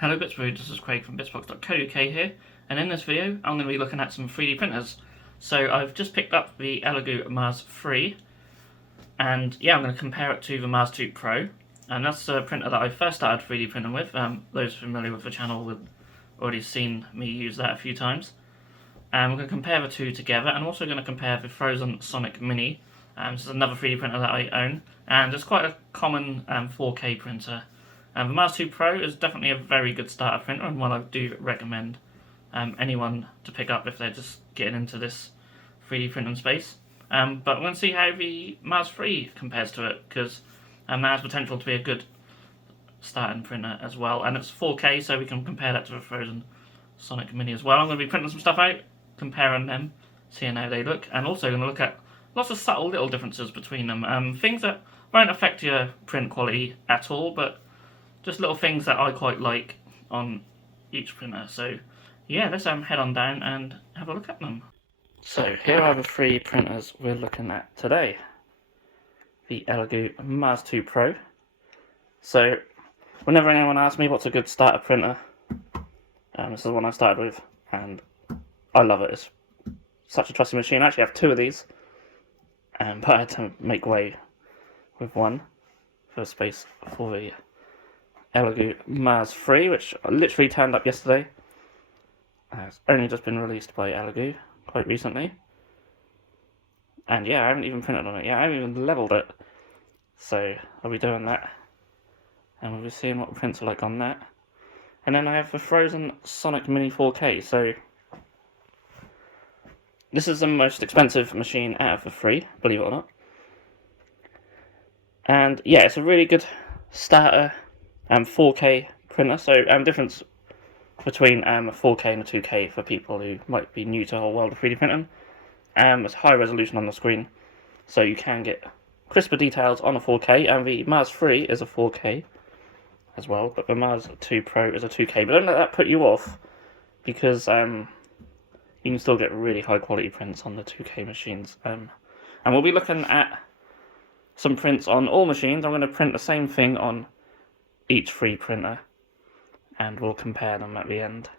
Hello Bitzbox, this is Craig from Bitzbox.co.uk here, and in this video I'm going to be looking at some 3D printers. So I've just picked up the Elegoo Mars 3, and yeah, I'm going to compare it to the Mars 2 Pro, and that's a printer that I first started 3D printing with. Those familiar with the channel will have already seen me use that a few times. We're going to compare the two together, and also going to compare the Phrozen Sonic Mini. This is another 3D printer that I own, and it's quite a common 4K printer. The Mars 2 Pro is definitely a very good starter printer, and one I do recommend anyone to pick up if they're just getting into this 3D printing space. But we're going to see how the Mars 3 compares to it, because that has potential to be a good starting printer as well, and it's 4K, so we can compare that to the Phrozen Sonic Mini as well. I'm going to be printing some stuff out, comparing them, seeing how they look, and also going to look at lots of subtle little differences between them. Things that won't affect your print quality at all, but just little things that I quite like on each printer. So yeah, let's head on down and have a look at them. So here are the three printers we're looking at today. The Elegoo Mars 2 Pro. So whenever anyone asks me what's a good starter printer, this is the one I started with, and I love it. It's such a trusty machine. I actually have two of these, but I had to make way with one for space for the Elegoo Mars 3, which literally turned up yesterday. It's only just been released by Elegoo quite recently. And yeah, I haven't even printed on it yet. I haven't even leveled it. So I'll be doing that. And we'll be seeing what the prints are like on that. And then I have the Phrozen Sonic Mini 4K. So this is the most expensive machine out of the three, believe it or not. And yeah, it's a really good starter 4K printer. So difference between a 4K and a 2K for people who might be new to the whole world of 3D printing. It's high resolution on the screen, so you can get crisper details on a 4K, and the Mars 3 is a 4K as well, but the Mars 2 Pro is a 2K. But don't let that put you off, because you can still get really high quality prints on the 2K machines. And we'll be looking at some prints on all machines. I'm going to print the same thing on each free printer, and we'll compare them at the end.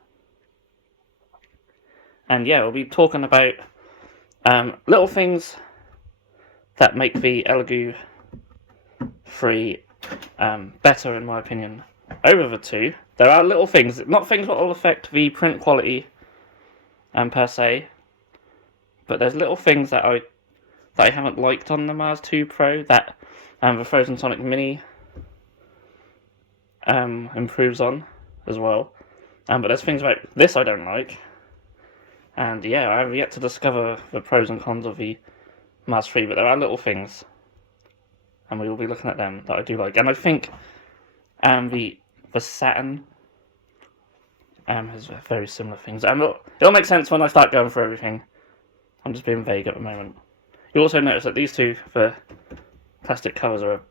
And yeah, we'll be talking about little things that make the Elegoo 3 better, in my opinion, over the two. There are little things, not things that will affect the print quality per se, but there's little things that I haven't liked on the Mars 2 Pro that the Phrozen Sonic Mini improves on as well. But there's things about this I don't like. And yeah, I have yet to discover the pros and cons of the Mars 3, but there are little things, and we will be looking at them, that I do like. And I think the Saturn has very similar things. It'll make sense when I start going through everything. I'm just being vague at the moment. You'll also notice that these two, the plastic covers, are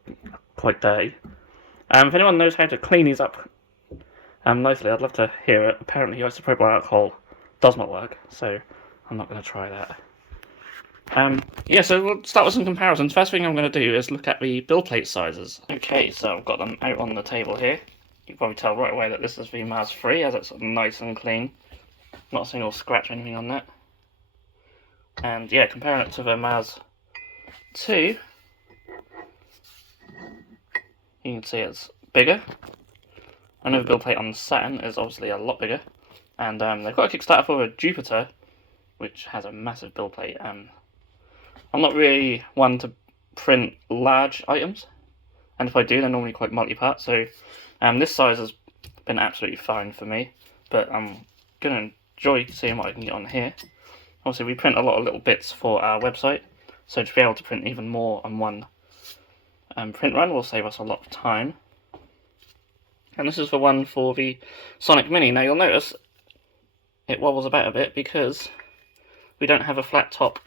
quite dirty. If anyone knows how to clean these up nicely, I'd love to hear it. Apparently isopropyl alcohol does not work, so I'm not going to try that. Yeah, so we'll start with some comparisons. First thing I'm going to do is look at the build plate sizes. Okay, so I've got them out on the table here. You can probably tell right away that this is the Mars 3, as it's nice and clean. Not a single scratch or anything on that. And yeah, comparing it to the Mars 2, you can see it's bigger. I know the build plate on the Saturn is obviously a lot bigger. And they've got a Kickstarter for a Jupiter, which has a massive build plate. I'm not really one to print large items, and if I do, they're normally quite multi-part, so this size has been absolutely fine for me, but I'm going to enjoy seeing what I can get on here. Obviously, we print a lot of little bits for our website, so to be able to print even more on one print run will save us a lot of time. And this is the one for the Sonic Mini. Now, you'll notice it wobbles about a bit because we don't have a flat top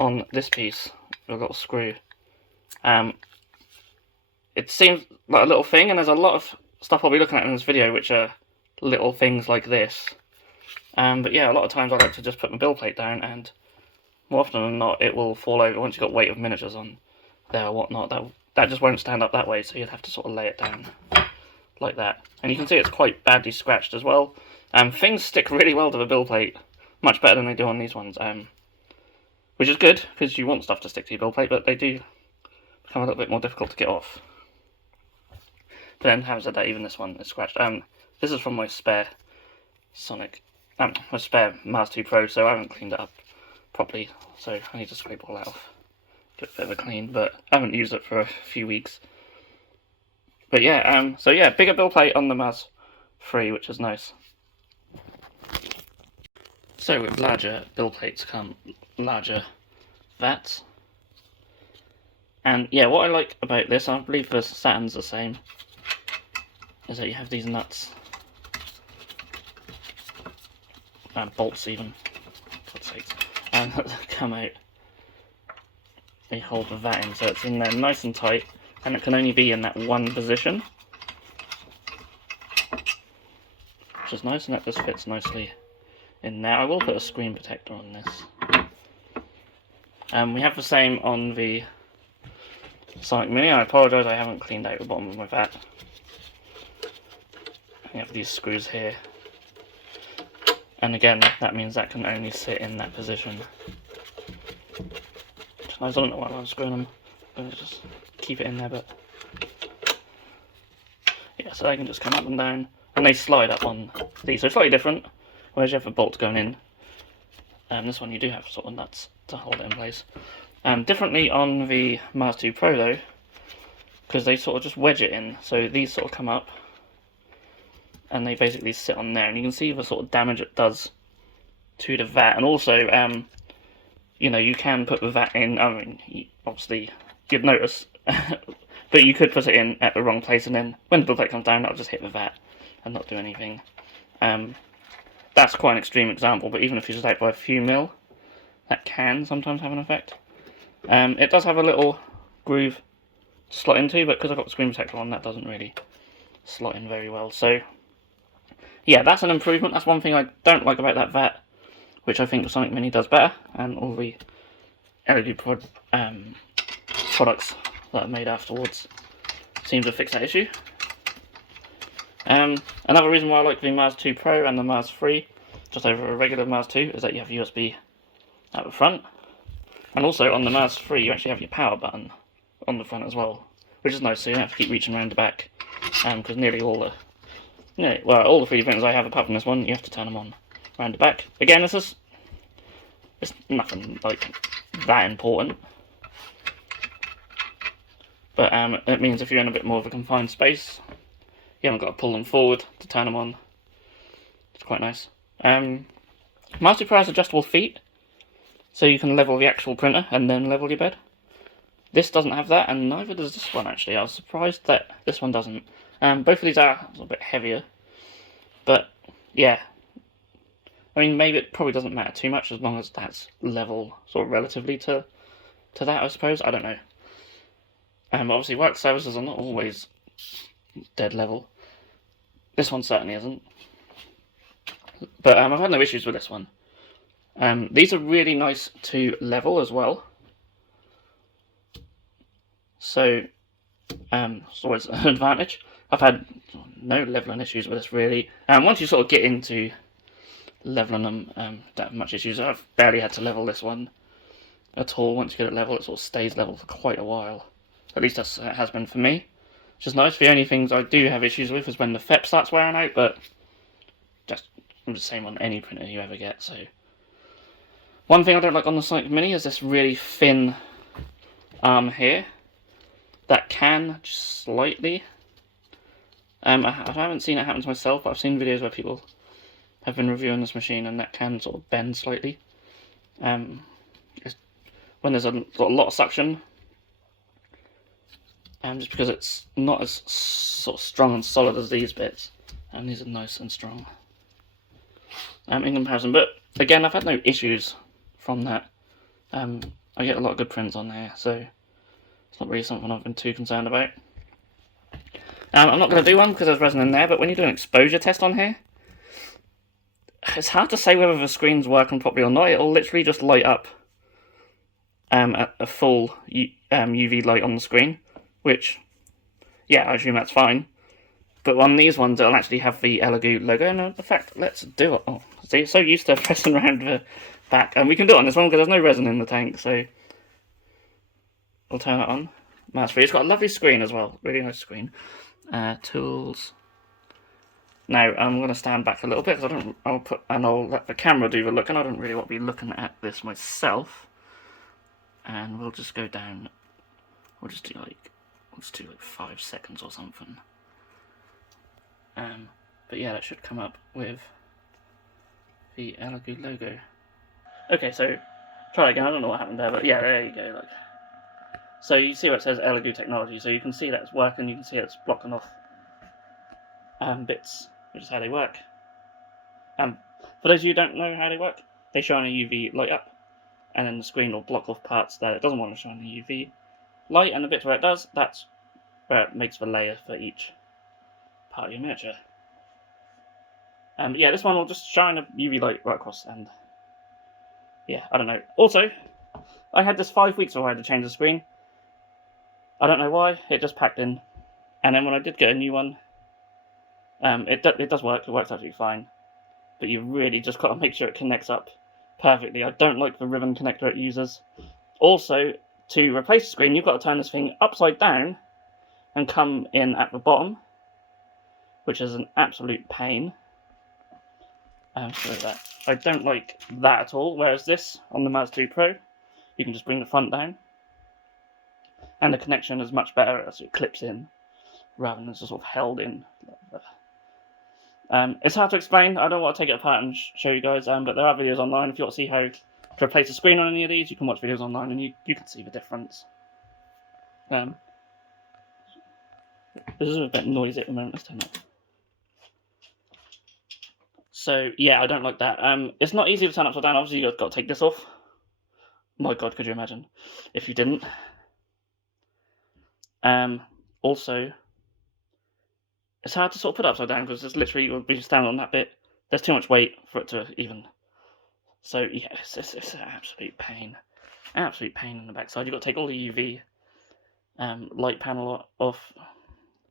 on this piece. We've got a screw. It seems like a little thing, and there's a lot of stuff I'll be looking at in this video which are little things like this. But yeah, a lot of times I like to just put my build plate down, and more often than not it will fall over once you've got weight of miniatures on there or whatnot. That just won't stand up that way, so you'd have to sort of lay it down like that. And you can see it's quite badly scratched as well. Things stick really well to the build plate, much better than they do on these ones, which is good, because you want stuff to stick to your build plate, but they do become a little bit more difficult to get off. But then, having said that, even this one is scratched. This is from my spare my spare Mars 2 Pro, so I haven't cleaned it up properly, so I need to scrape all that off, give it a bit of a clean, but I haven't used it for a few weeks. But yeah, so yeah, bigger build plate on the Mars 3, which is nice. So with larger build plates come larger vats. And yeah, what I like about this, I believe the Saturn's the same, is that you have these nuts, bolts even, God's sakes, that come out. They hold the vat in, so it's in there nice and tight, and it can only be in that one position, which is nice, and that just fits nicely in there. I will put a screen protector on this. We have the same on the Sonic Mini. I apologise, I haven't cleaned out the bottom of my vat. We have these screws here, and again, that means that can only sit in that position. I don't know why I'm screwing them, but just keep it in there. But yeah, so they can just come up and down, and they slide up on these. So slightly different, whereas you have the bolts going in. This one you do have sort of nuts to hold it in place. Differently on the Mars 2 Pro though, because they sort of just wedge it in. So these sort of come up, and they basically sit on there, and you can see the sort of damage it does to the vat. And also, you know, you can put the vat in, I mean, obviously you'd notice, but you could put it in at the wrong place, and then when the build plate comes down, that'll just hit the vat and not do anything. That's quite an extreme example, but even if you just out by a few mil, that can sometimes have an effect. It does have a little groove to slot into, but because I've got the screen protector on, that doesn't really slot in very well. So yeah, that's an improvement. That's one thing I don't like about that vat, which I think the Sonic Mini does better, and all the Elegoo products that are made afterwards seem to fix that issue. Another reason why I like the Mars 2 Pro and the Mars 3 just over a regular Mars 2 is that you have USB at the front, and also on the Mars 3 you actually have your power button on the front as well, which is nice, so you don't have to keep reaching around the back, because nearly all the 3D printers I have apart from this one, you have to turn them on around the back. Again, it's nothing like that important, but it means if you're in a bit more of a confined space, you haven't got to pull them forward to turn them on. It's quite nice. Mars 2 Pro has adjustable feet, so you can level the actual printer and then level your bed. This doesn't have that, and neither does this one actually. I was surprised that this one doesn't. Both of these are a little bit heavier, but yeah. I mean, maybe it probably doesn't matter too much as long as that's level, sort of relatively to that, I suppose. I don't know. Obviously, work surfaces are not always dead level. This one certainly isn't. But I've had no issues with this one. These are really nice to level as well. So, it's always an advantage. I've had no leveling issues with this really. Once you sort of get into leveling them, don't have much issues. I've barely had to level this one at all. Once you get it level, it sort of stays level for quite a while. At least that's it has been for me, which is nice. The only things I do have issues with is when the FEP starts wearing out, but I'm the same on any printer you ever get. So one thing I don't like on the Sonic Mini is this really thin arm here that can just slightly. I haven't seen it happen to myself, but I've seen videos where people have been reviewing this machine and that can sort of bend slightly. When there's a lot of suction, just because it's not as sort of strong and solid as these bits, and these are nice and strong in comparison. But again, I've had no issues from that. I get a lot of good prints on there, so it's not really something I've been too concerned about. I'm not going to do one because there's resin in there, but when you do an exposure test on here, it's hard to say whether the screen's working properly or not. It'll literally just light up at a full UV light on the screen, which, yeah, I assume that's fine. But on these ones, it'll actually have the Elegoo logo. And in fact, let's do it. Oh, see, so used to pressing around the back. And we can do it on this one because there's no resin in the tank. So we'll turn it on. Mars free. It's got a lovely screen as well. Really nice screen. Tools. Now I'm going to stand back a little bit because I'll let the camera do the looking. I don't really want to be looking at this myself. And we'll just go down. We'll just do like 5 seconds or something. But yeah, that should come up with the Elegoo logo. Okay, so try it again. I don't know what happened there, but yeah, there you go. Like, so you see where it says Elegoo Technology. So you can see that it's working. You can see it's blocking off bits, which is how they work. For those of you who don't know how they work, they shine a UV light up, and then the screen will block off parts that it doesn't want to shine the UV light, and the bits where it does, that's where it makes the layer for each part of your miniature. Yeah, this one will just shine a UV light right across, and yeah, I don't know. Also, I had this 5 weeks before I had to change the screen. I don't know why, it just packed in. And then when I did get a new one, it does work, it works absolutely fine. But you really just got to make sure it connects up perfectly. I don't like the ribbon connector it uses. Also, to replace the screen, you've got to turn this thing upside down and come in at the bottom, which is an absolute pain. So that I don't like that at all. Whereas this on the Mars 2 Pro, you can just bring the front down, and the connection is much better as it clips in rather than just sort of held in. It's hard to explain. I don't want to take it apart and show you guys, but there are videos online. If you want to see how to replace the screen on any of these, you can watch videos online and you can see the difference. This is a bit noisy at the moment. Let's turn it up. So yeah, I don't like that. It's not easy to turn upside down. Obviously, you've got to take this off. My God, could you imagine if you didn't? Also, it's hard to sort of put it upside down because it's literally you'll be standing on that bit. There's too much weight for it to even. So yeah, it's an absolute pain. Absolute pain in the backside. You've got to take all the UV light panel off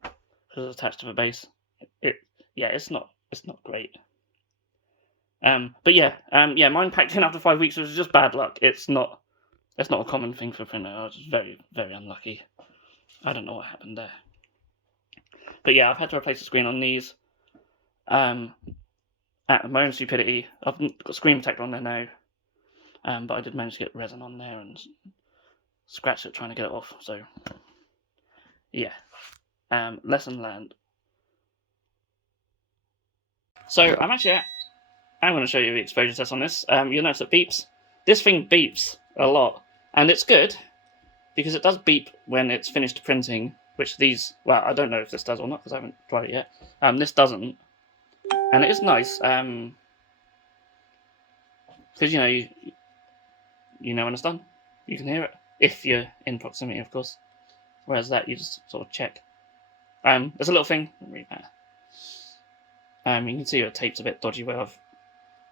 because it's attached to the base. It's not great. But yeah, mine packed in after 5 weeks, which is just bad luck. It's not a common thing for a printer. I was very, very unlucky. I don't know what happened there. But yeah, I've had to replace the screen on these. At my own stupidity, I've got screen protector on there now. But I did manage to get resin on there and scratch it trying to get it off. So yeah, lesson learned. So I'm going to show you the exposure test on this. You'll notice it beeps. This thing beeps a lot, and it's good because it does beep when it's finished printing, which these, well, I don't know if this does or not because I haven't tried it yet. This doesn't, and it is nice because you know when it's done. You can hear it if you're in proximity, of course. Whereas that you just sort of check. There's a little thing. Read that. You can see your tape's a bit dodgy where I've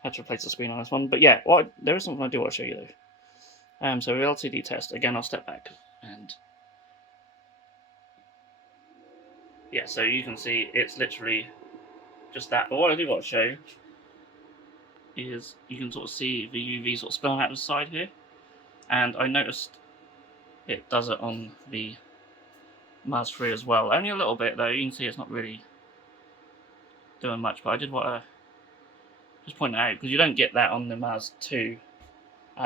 had to replace the screen on this one. But yeah, there is something I do want to show you though. So the LCD test, again, I'll step back and yeah, so you can see it's literally just that. But what I do want to show is you can sort of see the UV sort of spilling out the side here. And I noticed it does it on the Mars 3 as well. Only a little bit though, you can see it's not really doing much, but I did want to just point it out because you don't get that on the Mars 2.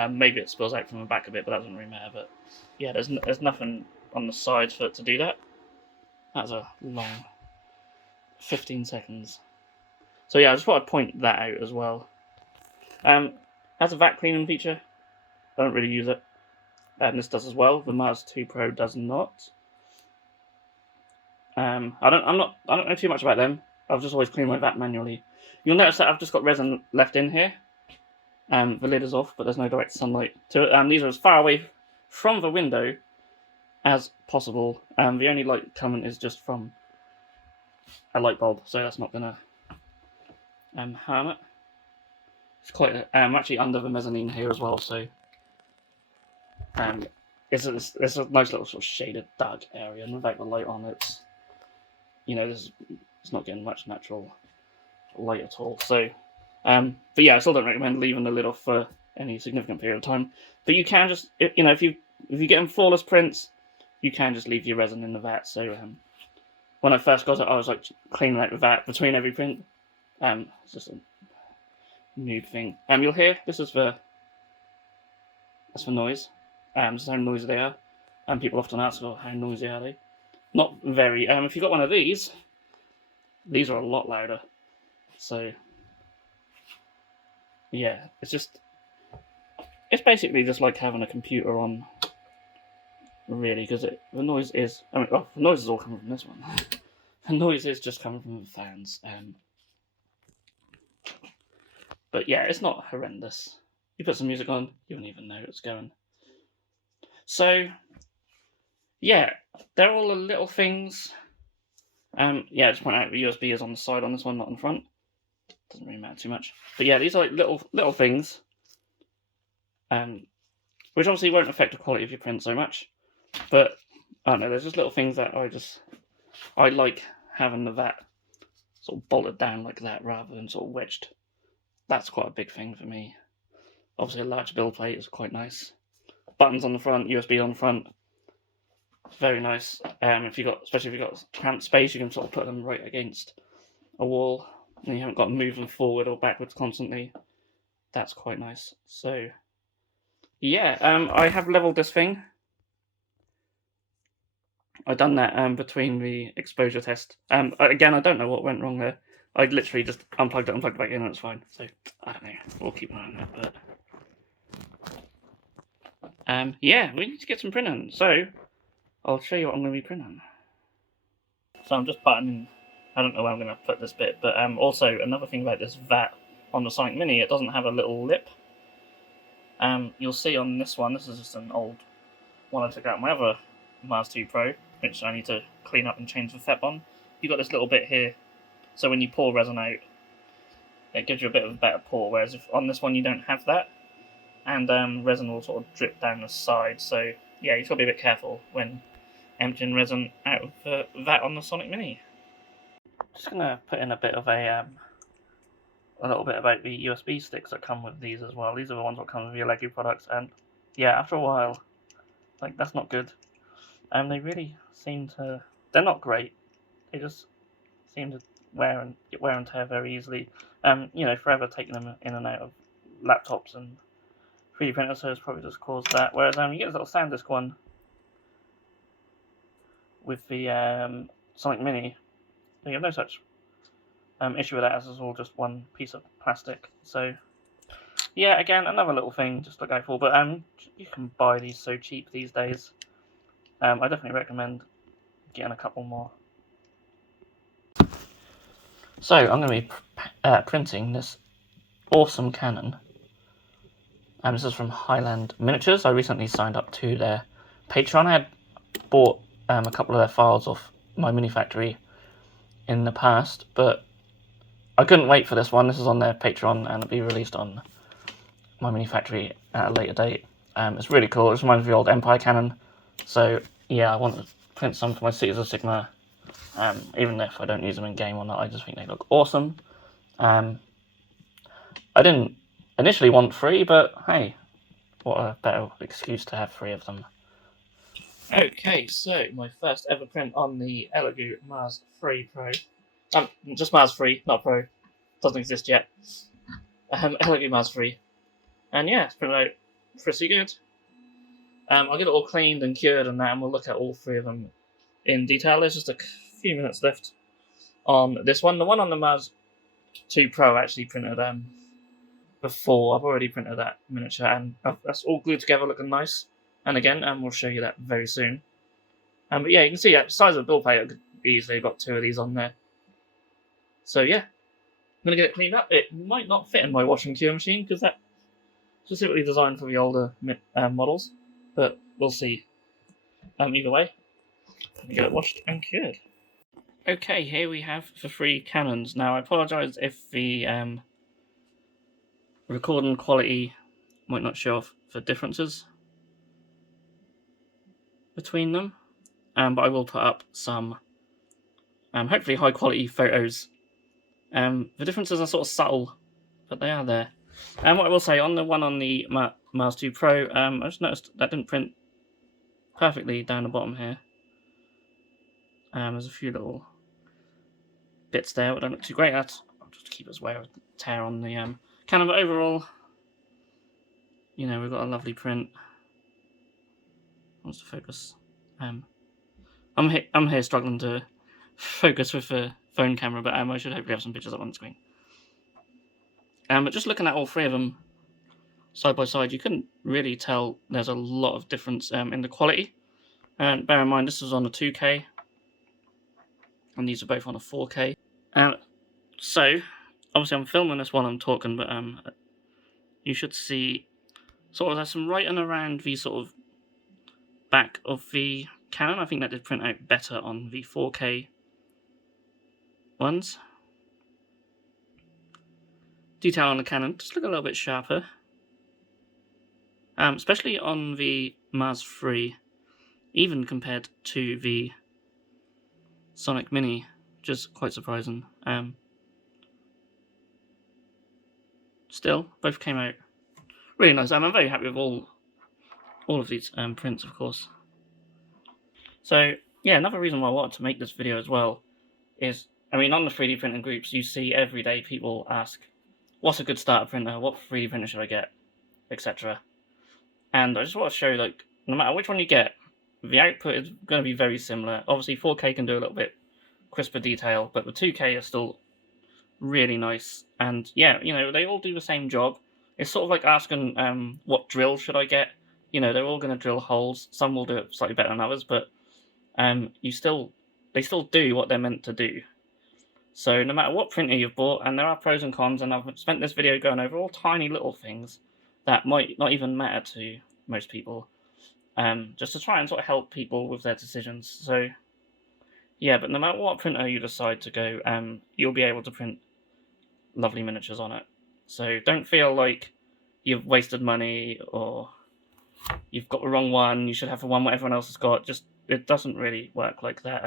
Maybe it spills out from the back a bit, but that doesn't really matter. But yeah, there's nothing on the side for it to do that. That's a long 15 seconds. So yeah, I just want to point that out as well. Has a vat cleaning feature. I don't really use it. And this does as well. The Mars 2 Pro does not. I don't know too much about them. I've just always cleaned my vat manually. You'll notice that I've just got resin left in here. The lid is off, but there's no direct sunlight to it. These are as far away from the window as possible. The only light coming is just from a light bulb, so that's not gonna harm it. It's quite. I'm actually under the mezzanine here as well, so it's a nice little sort of shaded dark area, and without the light on, it's there's It's not getting much natural light at all. So, but yeah, I still don't recommend leaving the lid off for any significant period of time. But you can just, you know, if you get them flawless prints, you can just leave your resin in the vat. So when I first got it, I was like cleaning out the vat between every print. It's just a noob thing. You'll hear this is for noise. This is how noisy they are. And people often ask, "Oh, how noisy are they?" Not very. If you got one of these are a lot louder. So yeah, it's basically just like having a computer on, really, because the noise is. I mean, the noise is all coming from this one. The noise is just coming from the fans. But yeah, it's not horrendous. You put some music on, you won't even know it's going. So yeah, they're all the little things. Yeah, just point out the USB is on the side on this one, not in front. Doesn't really matter too much. But yeah, these are like little things. Which obviously won't affect the quality of your print so much. But I don't know, there's just little things that I like having the vat sort of bolted down like that rather than sort of wedged. That's quite a big thing for me. Obviously a large build plate is quite nice. Buttons on the front, USB on the front. Very nice. Especially if you've got cramped space, you can sort of put them right against a wall and you haven't got to move them forward or backwards constantly. That's quite nice. So yeah, I have leveled this thing. I've done that between the exposure test. Again, I don't know what went wrong there. I literally just unplugged it back in and it's fine. So I don't know. We'll keep an eye on that. But yeah, we need to get some printing. So I'll show you what I'm going to be printing. So I'm just buttoning. I don't know where I'm going to put this bit, but also another thing about this vat on the Sonic Mini, it doesn't have a little lip. You'll see on this one, this is just an old one I took out my other Mars 2 Pro, which I need to clean up and change the FEP on. You've got this little bit here, so when you pour resin out, it gives you a bit of a better pour, whereas if on this one you don't have that, and resin will sort of drip down the side, so yeah, you've got to be a bit careful when emptying resin out of the vat on the Sonic Mini. Just going to put in a bit of a little bit about the USB sticks that come with these as well. These are the ones that come with the Elegoo products, and yeah, after a while, like, that's not good. They really seem to... They're not great. They just seem to get wear and tear very easily. You know, forever taking them in and out of laptops and 3D printers, so it's probably just caused that. Whereas you get this little SanDisk one with the Sonic Mini, you have no such issue with that, as it's all just one piece of plastic. So yeah, again, another little thing just to go for, but you can buy these so cheap these days. I definitely recommend getting a couple more. So I'm going to be printing this awesome cannon. This is from Highland Miniatures. I recently signed up to their Patreon. I had bought a couple of their files off my mini factory in the past, but I couldn't wait for this one. This is on their Patreon and it'll be released on my mini factory at a later date. It's really cool. It reminds me of the old Empire cannon. So yeah, I want to print some for my Cities of Sigma. Even if I don't use them in game or not, I just think they look awesome. I didn't initially want 3, but hey, what a better excuse to have 3 of them. Okay, so my first ever print on the Elegoo Mars 3 Pro. Just Mars 3, not Pro. Doesn't exist yet. Elegoo Mars 3. And yeah, it's printed out pretty good. I'll get it all cleaned and cured and that, and we'll look at all 3 of them in detail. There's just a few minutes left on this one. The one on the Mars 2 Pro actually printed before. I've already printed that miniature, and that's all glued together looking nice. And again, we'll show you that very soon. But yeah, you can see the size of the build plate, I could easily got 2 of these on there. So yeah, I'm going to get it cleaned up. It might not fit in my wash and cure machine, because that's specifically designed for the older models, but we'll see. Either way, I'm going to get it washed and cured. Okay, here we have the 3 cannons. Now, I apologise if the recording quality might not show off the differences between them, but I will put up some hopefully high quality photos. The differences are sort of subtle, but they are there. And what I will say, on the one on the Mars 2 Pro, I just noticed that didn't print perfectly down the bottom here. There's a few little bits there that don't look too great. I'll just keep us wear tear on the Canon, but overall, you know, we've got a lovely print. Wants to focus. I'm here struggling to focus with the phone camera, but I should hopefully have some pictures up on the screen. But just looking at all three of them side by side, you couldn't really tell there's a lot of difference in the quality. And bear in mind, this is on a 2K, and these are both on a 4K. So, obviously I'm filming this while I'm talking, but you should see sort of there's some writing around the sort of back of the Canon. I think that did print out better on the 4K ones. Detail on the Canon just look a little bit sharper, especially on the Mars 3, even compared to the Sonic Mini, which is quite surprising. Still, both came out really nice. I'm very happy with all of these prints, of course. So yeah, another reason why I wanted to make this video as well is, I mean, on the 3D printing groups, you see every day people ask, what's a good starter printer, what 3D printer should I get, etc. And I just want to show, like, no matter which one you get, the output is going to be very similar. Obviously 4K can do a little bit crisper detail, but the 2K is still really nice. And yeah, you know, they all do the same job. It's sort of like asking what drill should I get. You know, they're all going to drill holes. Some will do it slightly better than others, but they still do what they're meant to do. So no matter what printer you've bought, and there are pros and cons, and I've spent this video going over all tiny little things that might not even matter to most people, just to try and sort of help people with their decisions. So yeah, but no matter what printer you decide to go, you'll be able to print lovely miniatures on it. So don't feel like you've wasted money or you've got the wrong one, you should have the one what everyone else has got. Just, it doesn't really work like that.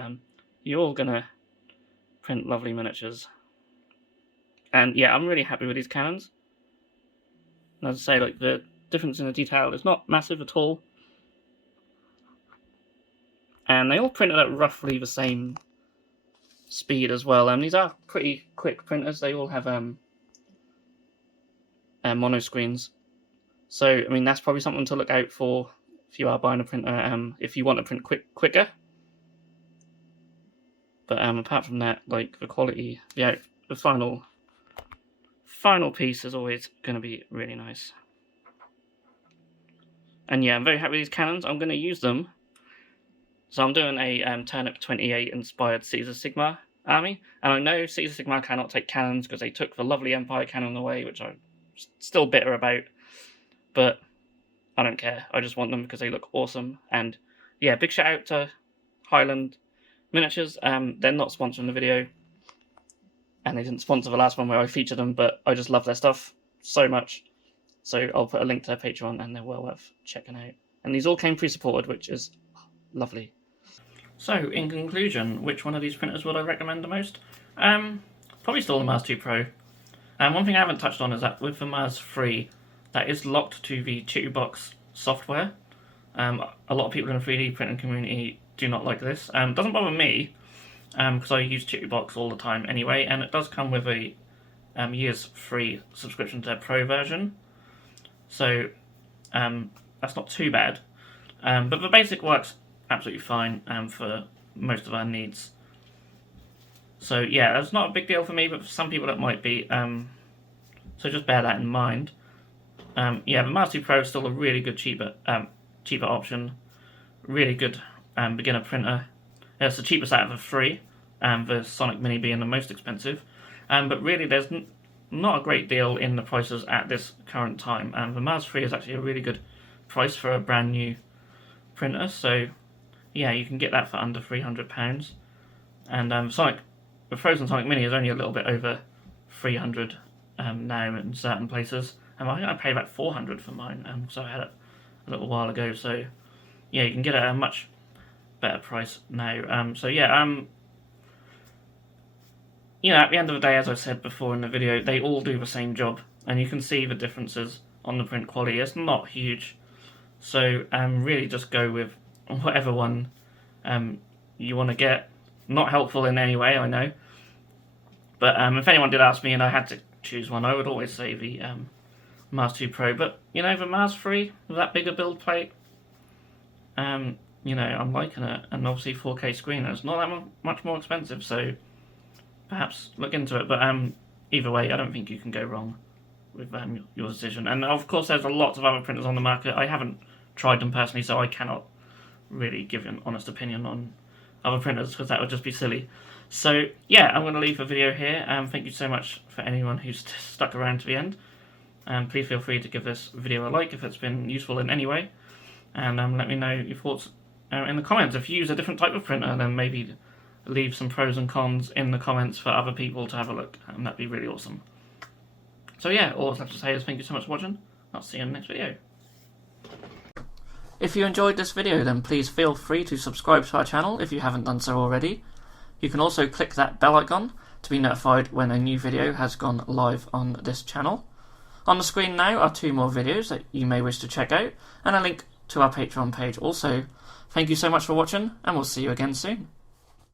You're all gonna print lovely miniatures. And yeah, I'm really happy with these Canons. And as I say, like, the difference in the detail is not massive at all. And they all printed at roughly the same speed as well. These are pretty quick printers. They all have mono screens. So, I mean, that's probably something to look out for if you are buying a printer, if you want to print quicker. But apart from that, like, the quality, the final piece is always going to be really nice. And yeah, I'm very happy with these Canons. I'm going to use them. So I'm doing a Turnip 28 inspired Caesar Sigma army. And I know Caesar Sigma cannot take Canons because they took the lovely Empire Canon away, which I'm still bitter about. But I don't care. I just want them because they look awesome. And yeah, big shout out to Highland Miniatures. They're not sponsoring the video, and they didn't sponsor the last one where I featured them, but I just love their stuff so much. So I'll put a link to their Patreon, and they're well worth checking out. And these all came pre-supported, which is lovely. So, in conclusion, which one of these printers would I recommend the most? Probably still the Mars 2 Pro. One thing I haven't touched on is that with the Mars 3, that is locked to the Bitzbox software. A lot of people in the 3D printing community do not like this. Doesn't bother me, because I use Bitzbox all the time anyway, and it does come with a year's free subscription to their Pro version. So that's not too bad. But the basic works absolutely fine for most of our needs. So yeah, that's not a big deal for me, but for some people it might be. So just bear that in mind. Yeah, the Mars 2 Pro is still a really good cheaper option. Really good beginner printer. It's the cheapest out of the three, the Sonic Mini being the most expensive. But really, there's not a great deal in the prices at this current time. The Mars 3 is actually a really good price for a brand new printer. So yeah, you can get that for under £300. And the Phrozen Sonic Mini is only a little bit over 300 now in certain places. I think I paid about 400 for mine, so I had it a little while ago. So yeah, you can get it at a much better price now. So yeah, you know, at the end of the day, as I said before in the video, they all do the same job, and you can see the differences on the print quality. It's not huge, so really just go with whatever one you want to get. Not helpful in any way, I know, but if anyone did ask me and I had to choose one, I would always say the Mars 2 Pro. But you know, the Mars 3 with that bigger build plate, you know, I'm liking it, and obviously 4K screen. It's not that much more expensive, so perhaps look into it. But either way, I don't think you can go wrong with your decision. And of course, there's a lot of other printers on the market. I haven't tried them personally, so I cannot really give you an honest opinion on other printers because that would just be silly. So yeah, I'm going to leave the video here. Thank you so much for anyone who's stuck around to the end. Please feel free to give this video a like if it's been useful in any way, and let me know your thoughts in the comments. If you use a different type of printer, then maybe leave some pros and cons in the comments for other people to have a look, and that'd be really awesome. So yeah, all I have to say is thank you so much for watching. I'll see you in the next video. If you enjoyed this video, then please feel free to subscribe to our channel if you haven't done so already. You can also click that bell icon to be notified when a new video has gone live on this channel. On the screen now are 2 more videos that you may wish to check out, and a link to our Patreon page also. Thank you so much for watching, and we'll see you again soon.